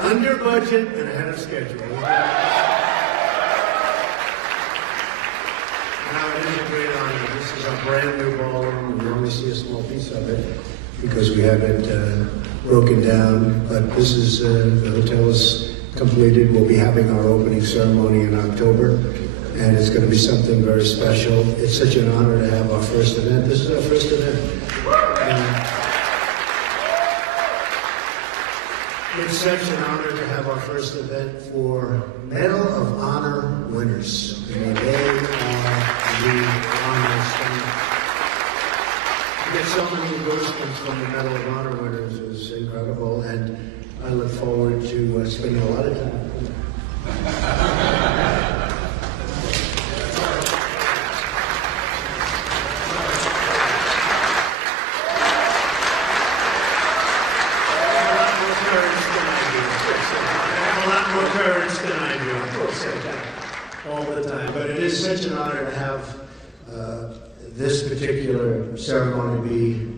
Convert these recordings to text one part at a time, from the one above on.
Under budget and ahead of schedule. Now, it is a great honor. This is a brand new ballroom. We only see a small piece of it because we have it broken down. But this is, the hotel is completed. We'll be having our opening ceremony in October. And it's going to be something very special. It's such an honor to have our first event. This is our first event. It's such an honor to have our first event for Medal of Honor winners. I mean, they are the honors. To get so many endorsements from the Medal of Honor winners is incredible, and I look forward to spending a lot of time with them. All the time, but it is such an honor to have this particular ceremony be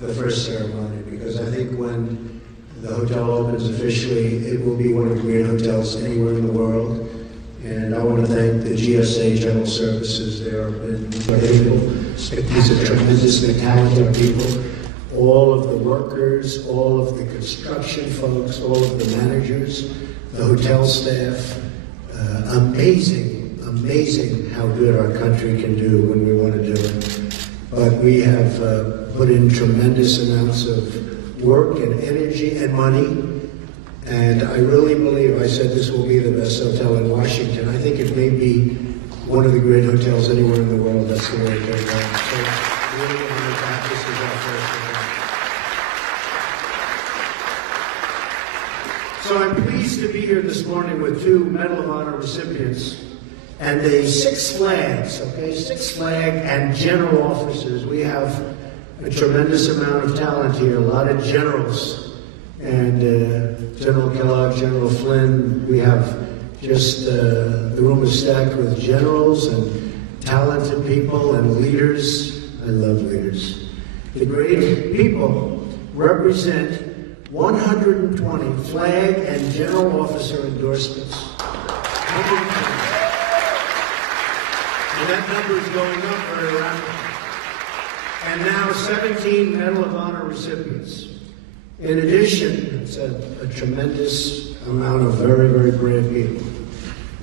the first ceremony, because I think when the hotel opens officially, it will be one of the great hotels anywhere in the world. And I want to thank the GSA General Services. They are incredible. These are tremendously talented people. All of the workers, all of the construction folks, all of the managers, the hotel staff. Amazing how good our country can do when we want to do it. But we have put in tremendous amounts of work and energy and money. And I really believe, I said this will be the best hotel in Washington. I think it may be one of the great hotels anywhere in the world. That's the way it goes on. So really honored that this is our first event. So I'm pleased to be here this morning with two Medal of Honor recipients and the Six Flags, okay? Six Flag and general officers. We have a tremendous amount of talent here, a lot of generals. And General Kellogg, General Flynn, we have just, the room is stacked with generals and talented people and leaders. I love leaders. The great people represent 120 flag and general officer endorsements. 120. And that number is going up very rapidly. And now 17 Medal of Honor recipients. In addition, it's a tremendous amount of very, very brave people.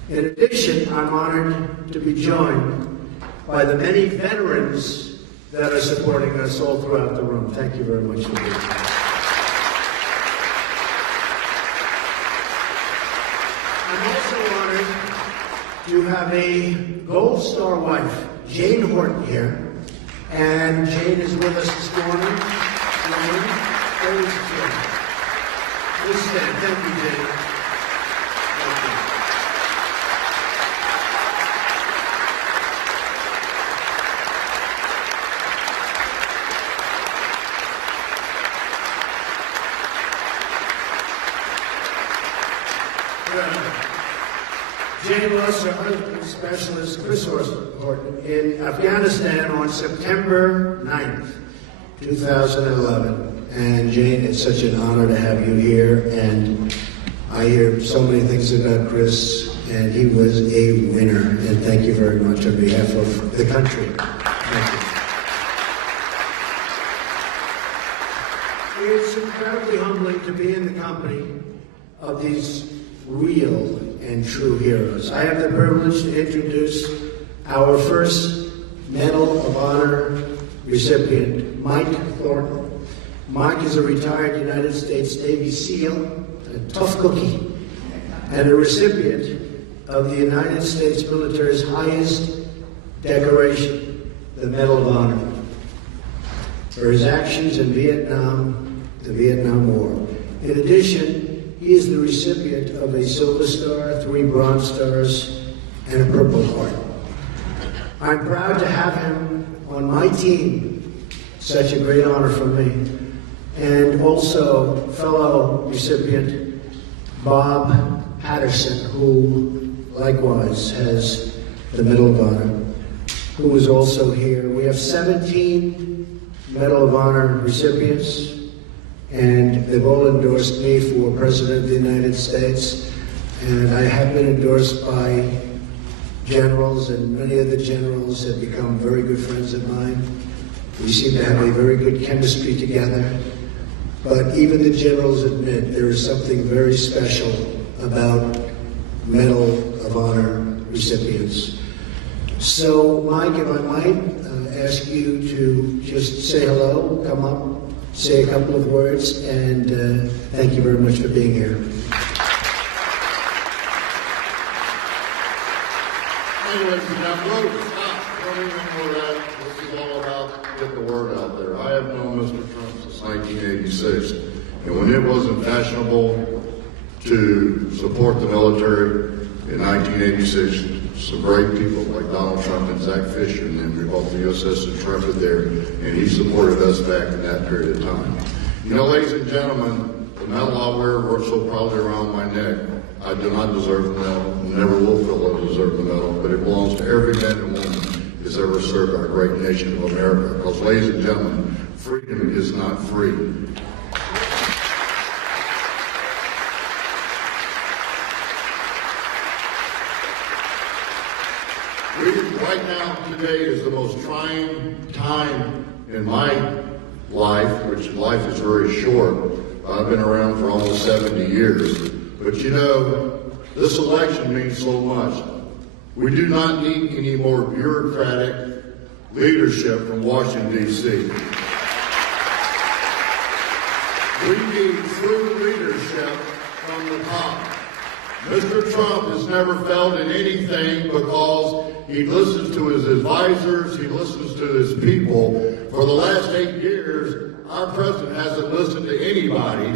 In addition, I'm honored to be joined by the many veterans that are supporting us all throughout the room. Thank you very much for being here. I'm also honored to have a Gold Star wife, Jane Horton, here. And Jane is with us this morning. Jane, where is Jane? Please stand. Thank you, Jane. Thank you. Jane lost her husband, Specialist Chris Horton, in Afghanistan on September 9th, 2011. And Jane, it's such an honor to have you here. And I hear so many things about Chris, and he was a winner. And thank you very much on behalf of the country. Thank you. It's incredibly humbling to be in the company of these real and true heroes. I have the privilege to introduce our first Medal of Honor recipient, Mike Thornton. Mike is a retired United States Navy SEAL, a tough cookie, and a recipient of the United States military's highest decoration, the Medal of Honor, for his actions in Vietnam, the Vietnam War. In addition, he is the recipient of a Silver Star, 3 Bronze Stars, and a Purple Heart. I'm proud to have him on my team. Such a great honor for me. And also fellow recipient Bob Patterson, who likewise has the Medal of Honor, who is also here. We have 17 Medal of Honor recipients. and they've all endorsed me for President of the United States. And I have been endorsed by generals, and many of the generals have become very good friends of mine. We seem to have a very good chemistry together. But even the generals admit there is something very special about Medal of Honor recipients. So, Mike, if I might ask you to just say hello, come up, say a couple of words, and thank you very much for being here. Ladies and gentlemen, stop. Don't even know that. This is all about get the word out there. I have known Mr. Trump since 1986, and when it wasn't fashionable to support the military in 1986, some great people like Donald Trump and Zach Fisher, and then we bought the USS Intrepid there, and he supported us back in that period of time. You know, ladies and gentlemen, the medal I wear so proudly around my neck, I do not deserve the medal, never will feel I deserve the medal, but it belongs to every man and woman who's ever served our great nation of America. Because, ladies and gentlemen, freedom is not free. Right now, today is the most trying time in my life, which life is very short. I've been around for almost 70 years. But you know, this election means so much. We do not need any more bureaucratic leadership from Washington, D.C. We need true leadership from the top. Mr. Trump has never failed in anything because he listens to his advisors, he listens to his people. For the last 8 years, our president hasn't listened to anybody.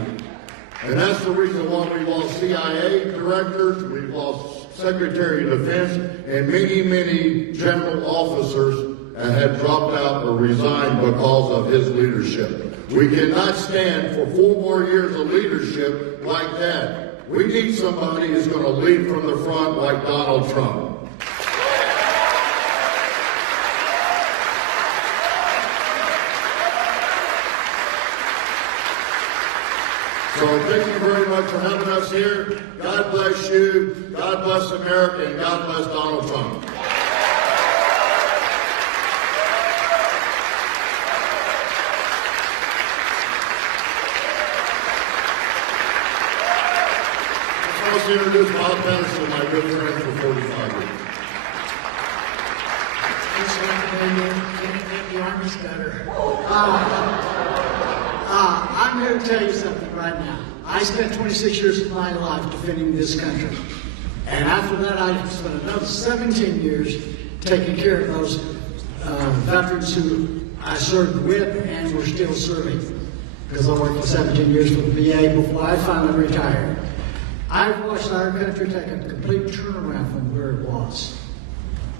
And that's the reason why we lost CIA directors, we've lost Secretary of Defense, and many, many general officers have dropped out or resigned because of his leadership. We cannot stand for 4 more years of leadership like that. We need somebody who's going to lead from the front like Donald Trump. So thank you very much for having us here. God bless you, God bless America, and God bless Donald Trump. Let's introduce Bob Patterson, my good friend for 45 years. The Army's better. I'm here to tell you something right now. I spent 26 years of my life defending this country. And after that, I spent another 17 years taking care of those veterans who I served with and were still serving. Because I worked for 17 years with the VA before I finally retired. I've watched our country take a complete turnaround from where it was.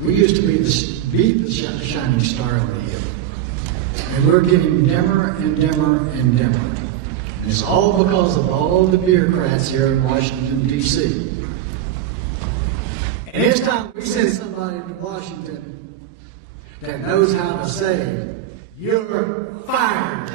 We used to be the shining star on the hill. And we're getting dimmer and dimmer and dimmer. And it's all because of all the bureaucrats here in Washington, D.C. And it's time we send somebody to Washington that knows how to say, "You're fired."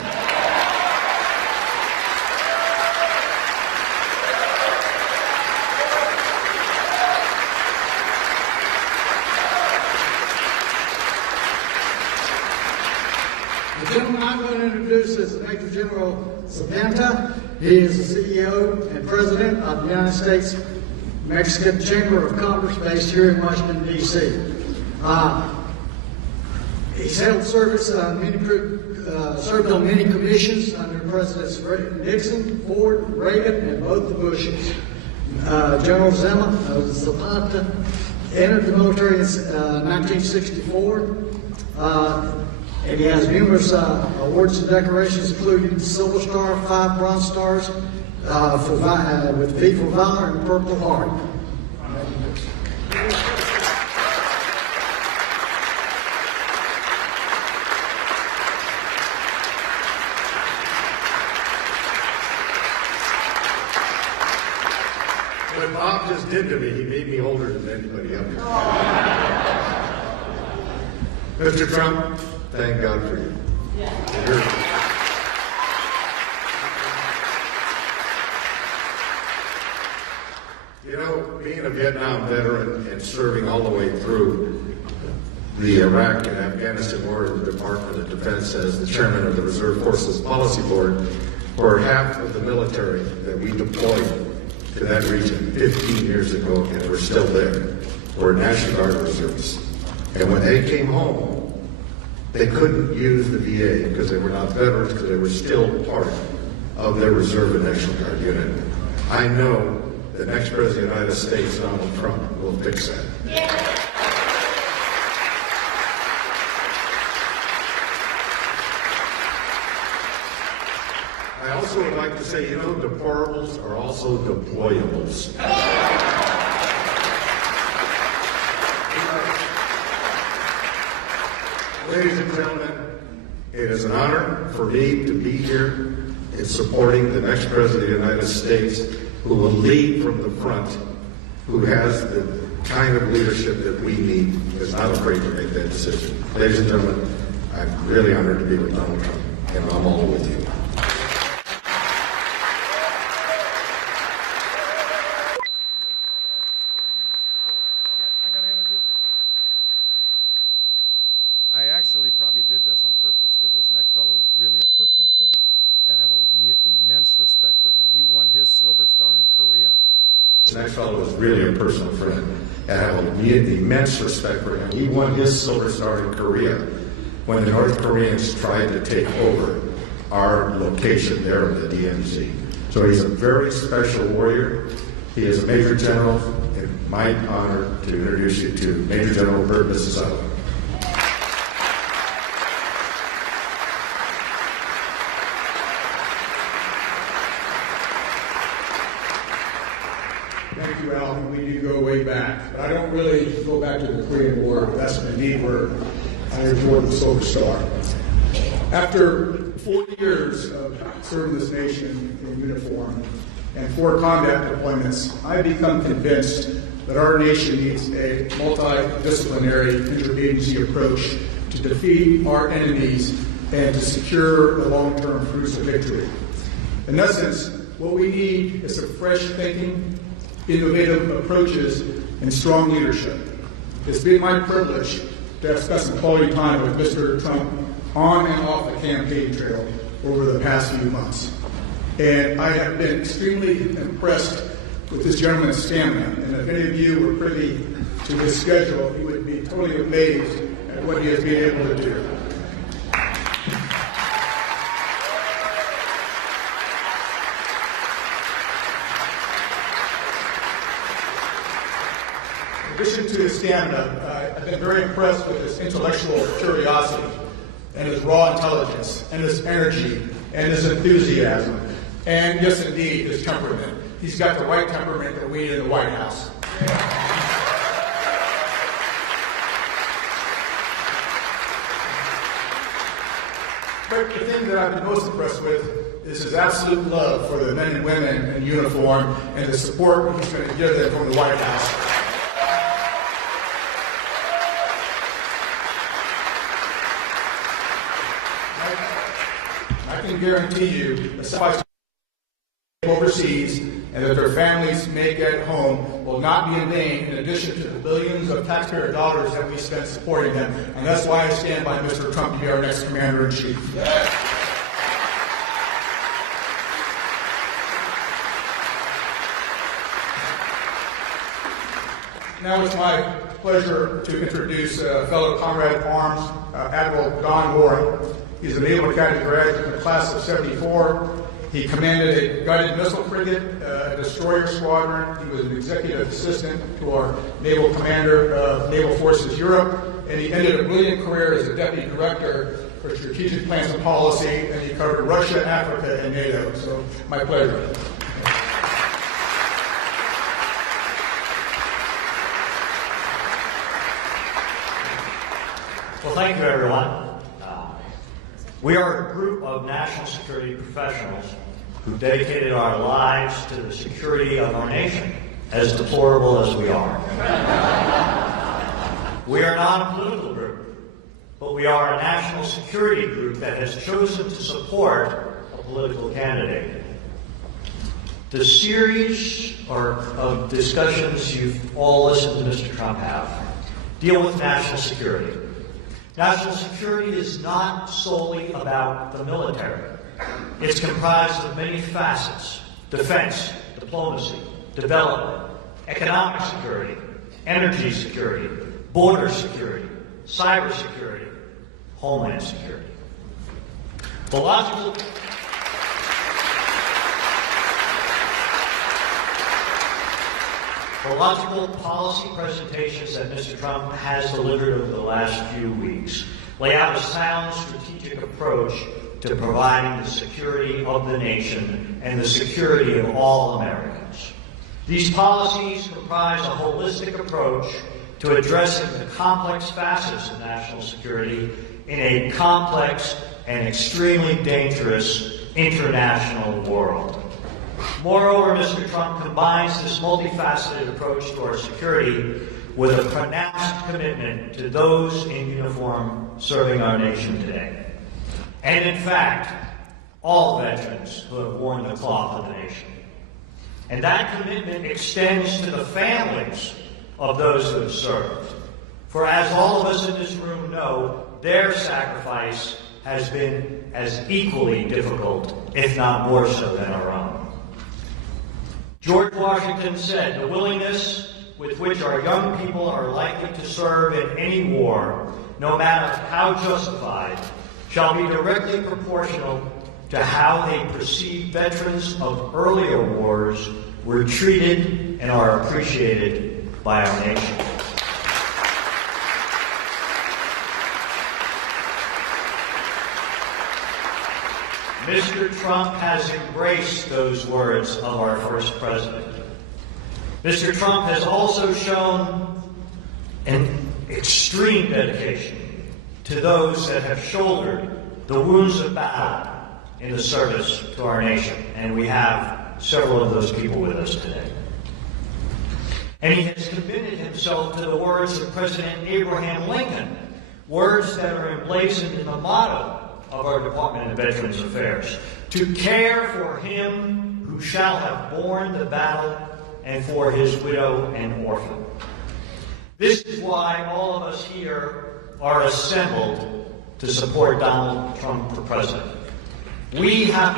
The gentleman I'm going to introduce is Major General Zapanta. He is the CEO and President of the United States Mexican Chamber of Commerce based here in Washington, D.C. He's held service on served on many commissions under Presidents Nixon, Ford, Reagan, and both the Bushes. General Zapata entered the military in 1964. And he has numerous awards and decorations, including Silver Star, 5 Bronze Stars with V for Valor and Purple Heart. What Bob just did to me, he made me older than anybody else. Mr. Trump, thank God for you. You know, being a Vietnam veteran and serving all the way through the Iraq and Afghanistan war in the Department of Defense as the chairman of the Reserve Forces Policy Board, for half of the military that we deployed to that region 15 years ago, and we're still there, were National Guard reservists. And when they came home, they couldn't use the VA because they were not veterans, because they were still part of their reserve and National Guard unit. I know the next President of the United States, Donald Trump, will fix that. I also would like to say, you know, deplorables are also deployables. Ladies and gentlemen, it is an honor for me to be here in supporting the next President of the United States, who will lead from the front, who has the kind of leadership that we need, is not afraid to make that decision. Ladies and gentlemen, I'm really honored to be with Donald Trump, and I'm all with you. I actually probably did this on purpose because this next fellow is really a personal friend, and I have immense respect for him. He won his Silver Star in Korea. This next fellow is really a personal friend, and I have immense respect for him. He won his Silver Star in Korea when the North Koreans tried to take over our location there in the DMZ. So he's a very special warrior. He is a Major General, and my honor to introduce you to Major General Bert Mississauga. Thank you, Al. We do go way back, but I don't really go back to the Korean War. That's indeed where I award the Silver Star. After 40 years of serving this nation in uniform and 4 combat deployments, I've become convinced that our nation needs a multidisciplinary interagency approach to defeat our enemies and to secure the long-term fruits of victory. In essence, what we need is some fresh thinking, innovative approaches, and strong leadership. It's been my privilege to have spent some quality time with Mr. Trump on and off the campaign trail over the past few months. And I have been extremely impressed with this gentleman's stamina. And if any of you were privy to his schedule, you would be totally amazed at what he has been able to do. In addition to his stamina, I've been very impressed with his intellectual curiosity and his raw intelligence and his energy and his enthusiasm and, yes, indeed, his temperament. He's got the right temperament that we need in the White House. But the thing that I've been most impressed with is his absolute love for the men and women in uniform and the support he's going to give them from the White House. I can guarantee you that somebody overseas and that their families make at home will not be in vain, in addition to the billions of taxpayer dollars that we spend supporting them. And that's why I stand by Mr. Trump to be our next Commander-in-Chief. Now it's my pleasure to introduce a fellow comrade of arms, Admiral Don Warren. He's a Naval Academy graduate in the class of '74. He commanded a guided missile frigate, a destroyer squadron. He was an executive assistant to our naval commander of Naval Forces Europe, and he ended a brilliant career as a deputy director for strategic plans and policy, and he covered Russia, Africa, and NATO. So, my pleasure. Well, thank you, everyone. We are a group of national security professionals who dedicated our lives to the security of our nation, as deplorable as we are. We are not a political group, but we are a national security group that has chosen to support a political candidate. The series of discussions you've all listened to Mr. Trump have deal with national security. National security is not solely about the military. It's comprised of many facets: defense, diplomacy, development, economic security, energy security, border security, cybersecurity, homeland security. The logical policy presentations that Mr. Trump has delivered over the last few weeks lay out a sound strategic approach to providing the security of the nation and the security of all Americans. These policies comprise a holistic approach to addressing the complex facets of national security in a complex and extremely dangerous international world. Moreover, Mr. Trump combines this multifaceted approach to our security with a pronounced commitment to those in uniform serving our nation today. And in fact, all veterans who have worn the cloth of the nation. And that commitment extends to the families of those who have served. For as all of us in this room know, their sacrifice has been as equally difficult, if not more so, than our own. George Washington said, "The willingness with which our young people are likely to serve in any war, no matter how justified, shall be directly proportional to how they perceive veterans of earlier wars were treated and are appreciated by our nation." Mr. Trump has embraced those words of our first president. Mr. Trump has also shown an extreme dedication to those that have shouldered the wounds of battle in the service to our nation, and we have several of those people with us today. And he has committed himself to the words of President Abraham Lincoln, words that are emblazoned in the motto of our Department of Veterans Affairs: to care for him who shall have borne the battle and for his widow and orphan. This is why all of us here are assembled to support Donald Trump for president. We have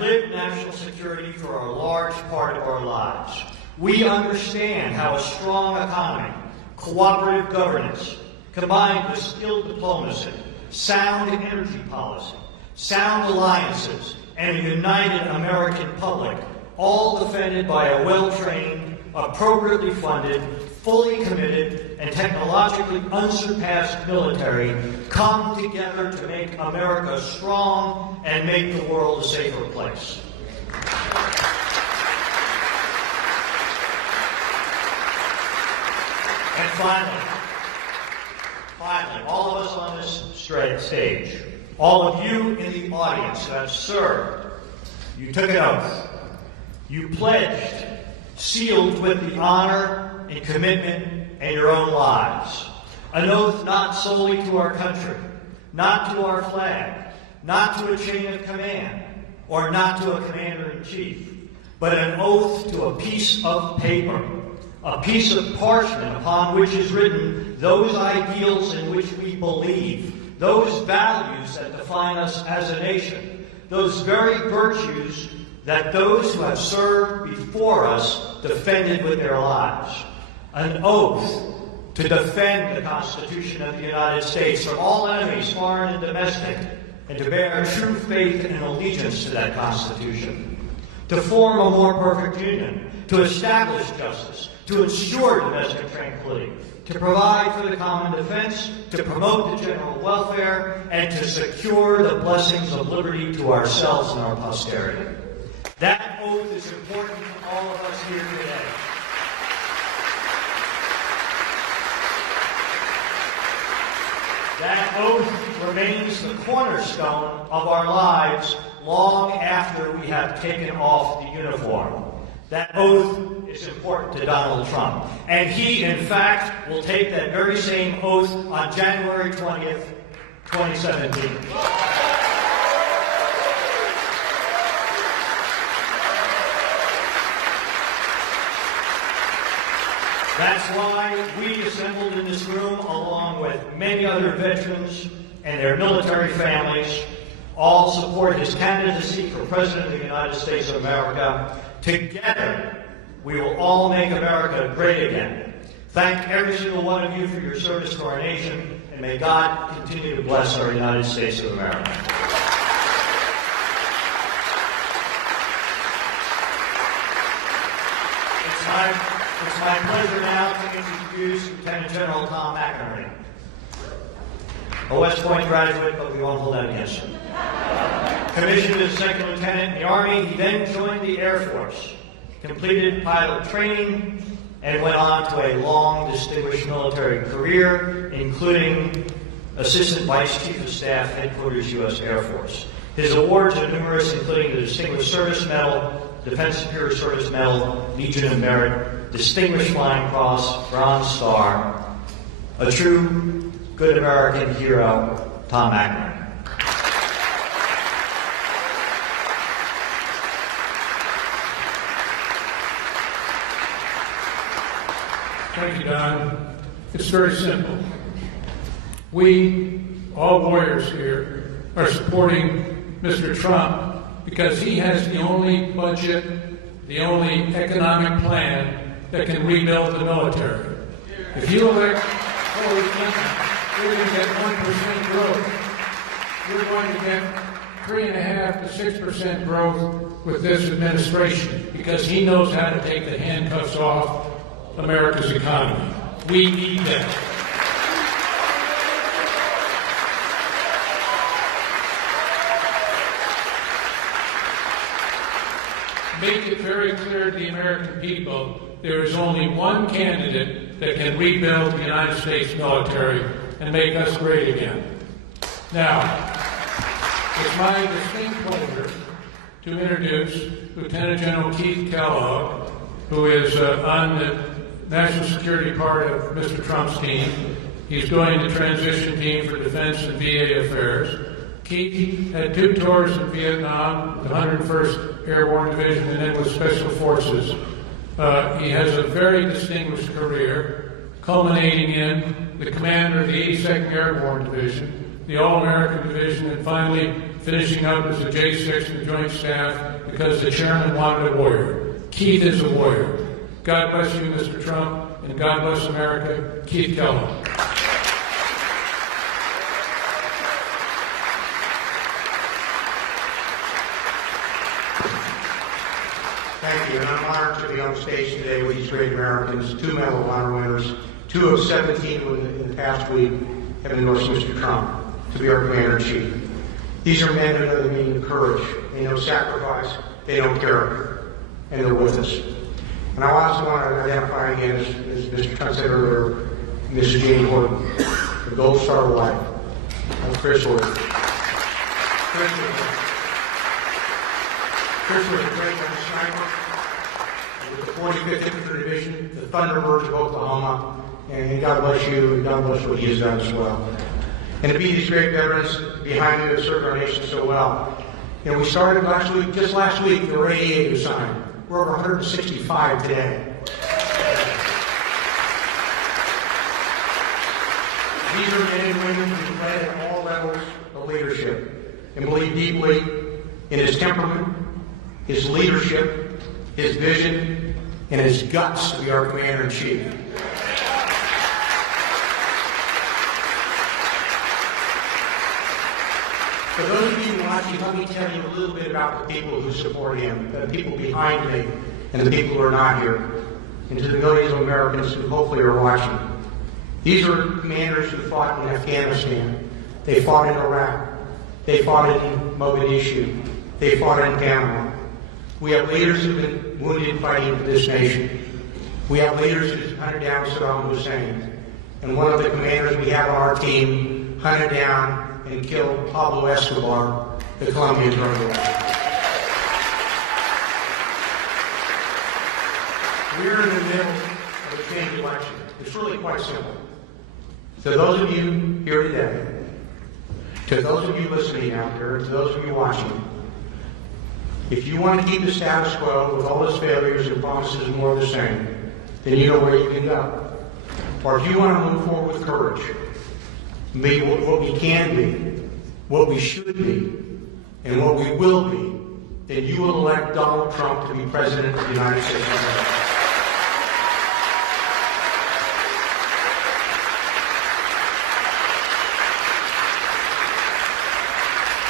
lived national security for a large part of our lives. We understand how a strong economy, cooperative governance, combined with skilled diplomacy, sound energy policy, sound alliances, and a united American public, all defended by a well-trained, appropriately funded, fully committed, and technologically unsurpassed military, come together to make America strong and make the world a safer place. And finally, all of us on this stage, all of you in the audience who have served, you took an oath. You pledged, sealed with the honor and commitment in your own lives. An oath not solely to our country, not to our flag, not to a chain of command, or not to a commander-in-chief, but an oath to a piece of paper, a piece of parchment upon which is written those ideals in which we believe, those values that define us as a nation, those very virtues that those who have served before us defended with their lives. An oath to defend the Constitution of the United States from all enemies, foreign and domestic, and to bear true faith and allegiance to that Constitution. To form a more perfect union, to establish justice, to ensure domestic tranquility, to provide for the common defense, to promote the general welfare, and to secure the blessings of liberty to ourselves and our posterity. That oath is important to all of us here today. That oath remains the cornerstone of our lives long after we have taken off the uniform. That oath is important to Donald Trump. And he, in fact, will take that very same oath on January 20th, 2017. That's why we assembled in this room, along with many other veterans and their military families, all support his candidacy for President of the United States of America. Together, we will all make America great again. Thank every single one of you for your service to our nation, and may God continue to bless our United States of America. It's my pleasure now to introduce Lieutenant General Tom McInerney, a West Point graduate, but we won't hold that against him. Commissioned as second lieutenant in the Army, he then joined the Air Force, completed pilot training, and went on to a long, distinguished military career, including Assistant Vice Chief of Staff, Headquarters, U.S. Air Force. His awards are numerous, including the Distinguished Service Medal, Defense Superior Service Medal, Legion of Merit, Distinguished Flying Cross, Bronze Star, a true good American hero, Tom McInerney. Thank you, Don. It's very simple. We, all warriors here, are supporting Mr. Trump because he has the only budget, the only economic plan that can rebuild the military. If you elect Hillary Clinton, you're going to get 1% growth. You're going to get 3.5% to 6% growth with this administration because he knows how to take the handcuffs off America's economy. We need that. Make it very clear to the American people there is only one candidate that can rebuild the United States military and make us great again. Now, it's my distinct pleasure to introduce Lieutenant General Keith Kellogg, who is on the national security part of Mr. Trump's team. He's joining the transition team for defense and VA affairs. Keith had 2 tours in Vietnam, the 101st Airborne Division, and then with Special Forces. He has a very distinguished career, culminating in the commander of the 82nd Airborne Division, the All-American Division, and finally finishing up as a J6 in the Joint Staff because the chairman wanted a warrior. Keith is a warrior. God bless you, Mr. Trump, and God bless America. Keith Kellogg. Thank you, and I'm honored to be on stage today with these great Americans, 2 Medal of Honor winners, 2 of 17 in the past week have endorsed Mr. Trump to be our Commander-in-Chief. These are men who know the meaning of courage. They know sacrifice. They know character. And they're with us. And I also want to identify again, as Mr. Trump said earlier, Mrs. Jane Horton, the Gold Star wife of Chris Horton. Chris was a great young sniper with the 45th Infantry Division, the Thunderbirds of Oklahoma, and God bless you, and God bless what he has done as well. And to be these great veterans behind you that served our nation so well. You know, we started just last week, there were 88 who signed. We're over 165 today. These are men and women who led at all levels of leadership and believe deeply in his temperament, his leadership, his vision, and his guts to be our Commander-in-Chief. For those of you watching, let me tell you a little bit about the people who support him, the people behind me, and the people who are not here, and to the millions of Americans who hopefully are watching. These are commanders who fought in Afghanistan. They fought in Iraq. They fought in Mogadishu. They fought in Panama. We have leaders who have been wounded fighting for this nation. We have leaders who hunted down Saddam Hussein. And one of the commanders we have on our team hunted down and killed Pablo Escobar, the Colombian drug lord. we're in the middle of a change election. It's really quite simple. To those of you here today, to those of you listening out there, to those of you watching, if you want to keep the status quo with all its failures and promises more of the same, then you know where you can go. Or if you want to move forward with courage, be what we can be, what we should be, and what we will be, then you will elect Donald Trump to be President of the United States of America.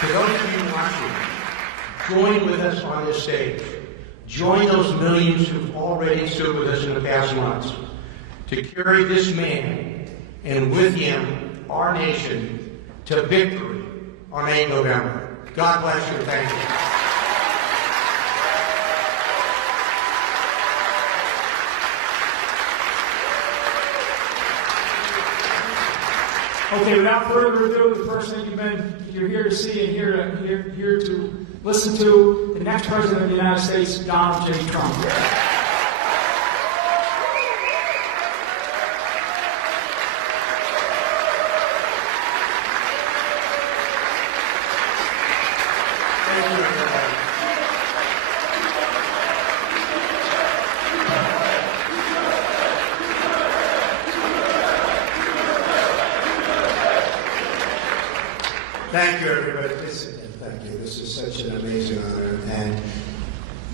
To those of you watching, join with us on this stage. Join those millions who've already stood with us in the past months to carry this man, and with him, our nation, to victory on 8 November. God bless you and thank you. Okay, without further ado, the first thing you're here to see and here to listen to, the next President of the United States, Donald J. Trump. Thank you, everybody. Thank you. This is such an amazing honor. And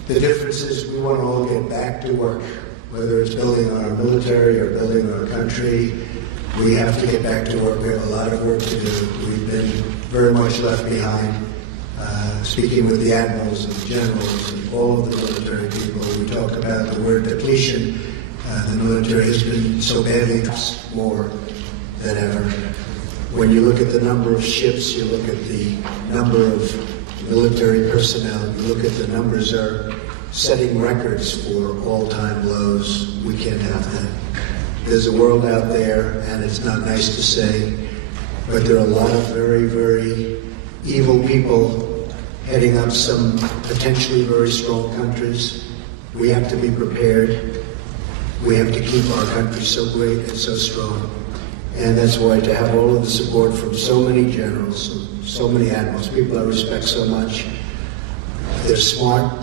the difference is we want to all get back to work, whether it's building our military or building our country. We have to get back to work. We have a lot of work to do. We've been very much left behind. Speaking with the admirals and the generals and all of the military people, we talk about the word depletion. The military has been so badly more than ever. When you look at the number of ships, you look at the number of military personnel, you look at the numbers are setting records for all-time lows. We can't have that. There's a world out there, and it's not nice to say, but there are a lot of very, very evil people heading up some potentially very strong countries. We have to be prepared. We have to keep our country so great and so strong. And that's why to have all of the support from so many generals, so many admirals, people I respect so much. They're smart,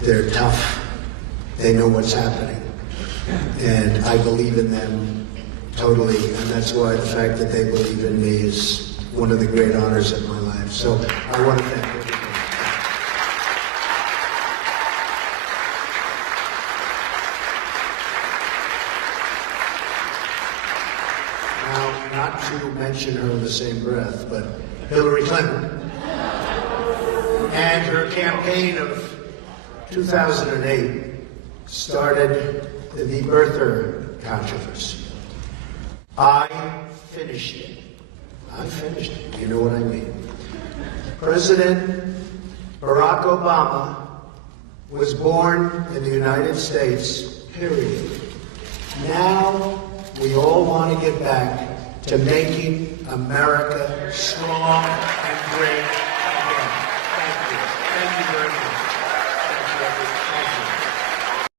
they're tough, they know what's happening. And I believe in them totally, and that's why the fact that they believe in me is one of the great honors of my life. So I want to thank everybody. Not to mention her in the same breath, but Hillary Clinton and her campaign of 2008 started the birther controversy. I finished it. I finished it. You know what I mean? President Barack Obama was born in the United States, period. Now we all want to get back to making America strong and great